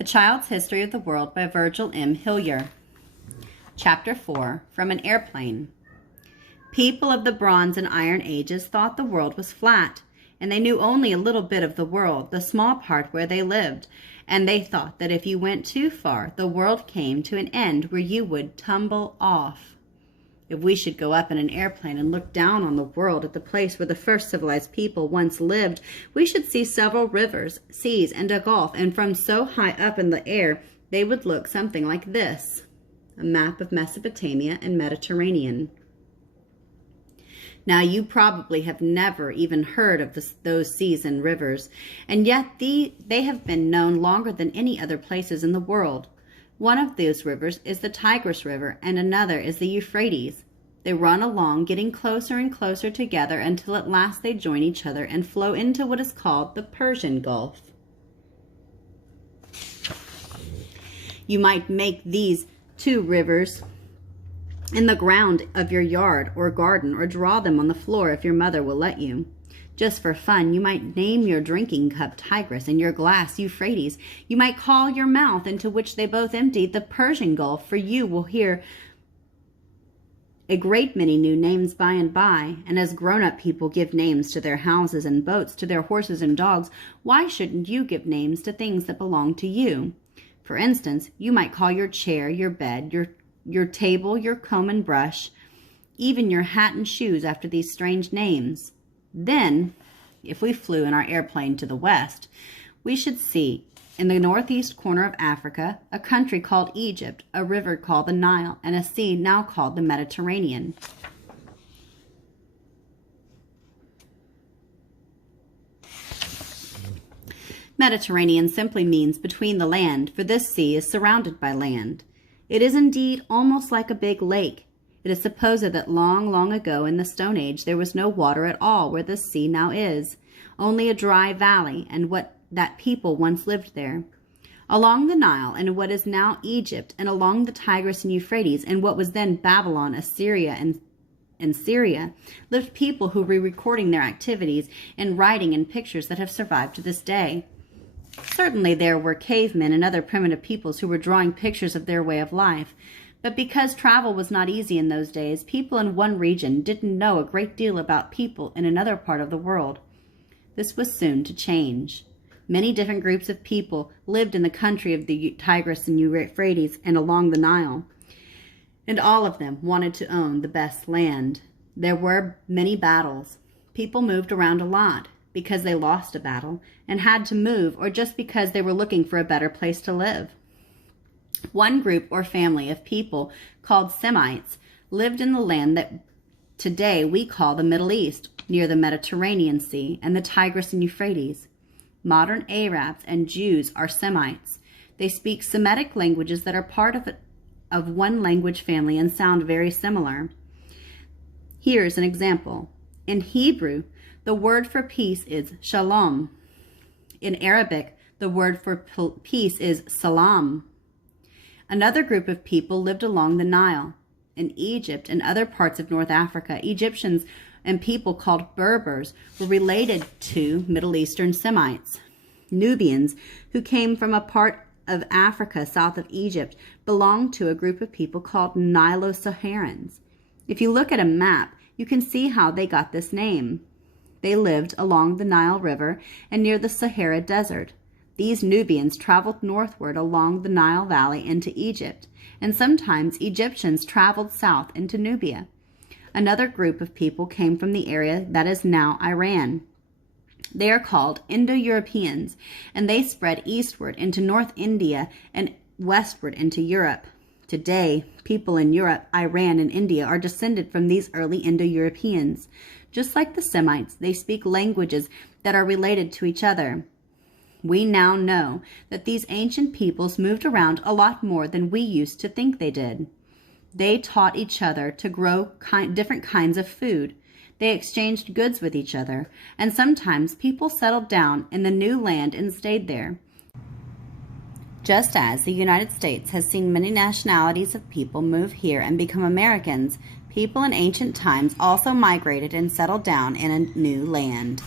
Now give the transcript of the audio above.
A Child's History of the World by Virgil M. Hillyer. Chapter 4, From an Airplane. People of the Bronze and Iron Ages thought the world was flat, and they knew only a little bit of the world, the small part where they lived, and they thought that if you went too far, the world came to an end where you would tumble off. If we should go up in an airplane and look down on the world at the place where the first civilized people once lived, we should see several rivers, seas, and a gulf, and from so high up in the air, they would look something like this: a map of Mesopotamia and Mediterranean. Now, you probably have never even heard of those seas and rivers, and yet they have been known longer than any other places in the world. One of those rivers is the Tigris River, and another is the Euphrates. They run along, getting closer and closer together until at last they join each other and flow into what is called the Persian Gulf. You might make these two rivers in the ground of your yard or garden, or draw them on the floor if your mother will let you. Just for fun, you might name your drinking cup Tigris and your glass Euphrates. You might call your mouth into which they both emptied the Persian Gulf, for you will hear a great many new names by and by. And as grown-up people give names to their houses and boats, to their horses and dogs, why shouldn't you give names to things that belong to you? For instance, you might call your chair, your bed, your table, your comb and brush, even your hat and shoes after these strange names. Then, if we flew in our airplane to the west, we should see, in the northeast corner of Africa, a country called Egypt, a river called the Nile, and a sea now called the Mediterranean. Mediterranean simply means between the land, for this sea is surrounded by land. It is indeed almost like a big lake. It is supposed that long, long ago in the Stone Age there was no water at all where the sea now is, only a dry valley, and that people once lived there. Along the Nile, and what is now Egypt, and along the Tigris and Euphrates, and what was then Babylon, Assyria, and Syria, lived people who were recording their activities and writing in pictures that have survived to this day. Certainly there were cavemen and other primitive peoples who were drawing pictures of their way of life. But because travel was not easy in those days, people in one region didn't know a great deal about people in another part of the world. This was soon to change. Many different groups of people lived in the country of the Tigris and Euphrates and along the Nile, and all of them wanted to own the best land. There were many battles. People moved around a lot because they lost a battle and had to move, or just because they were looking for a better place to live. One group or family of people called Semites lived in the land that today we call the Middle East, near the Mediterranean Sea and the Tigris and Euphrates. Modern Arabs and Jews are Semites. They speak Semitic languages that are part of one language family and sound very similar. Here's an example. In Hebrew, the word for peace is shalom. In Arabic, the word for peace is salam. Another group of people lived along the Nile. In Egypt and other parts of North Africa, Egyptians and people called Berbers were related to Middle Eastern Semites. Nubians, who came from a part of Africa south of Egypt, belonged to a group of people called Nilo-Saharans. If you look at a map, you can see how they got this name. They lived along the Nile River and near the Sahara Desert. These Nubians traveled northward along the Nile Valley into Egypt, and sometimes Egyptians traveled south into Nubia. Another group of people came from the area that is now Iran. They are called Indo-Europeans, and they spread eastward into North India and westward into Europe. Today, people in Europe, Iran, and India are descended from these early Indo-Europeans. Just like the Semites, they speak languages that are related to each other. We now know that these ancient peoples moved around a lot more than we used to think they did. They taught each other to grow different kinds of food. They exchanged goods with each other, and sometimes people settled down in the new land and stayed there. Just as the United States has seen many nationalities of people move here and become Americans, people in ancient times also migrated and settled down in a new land.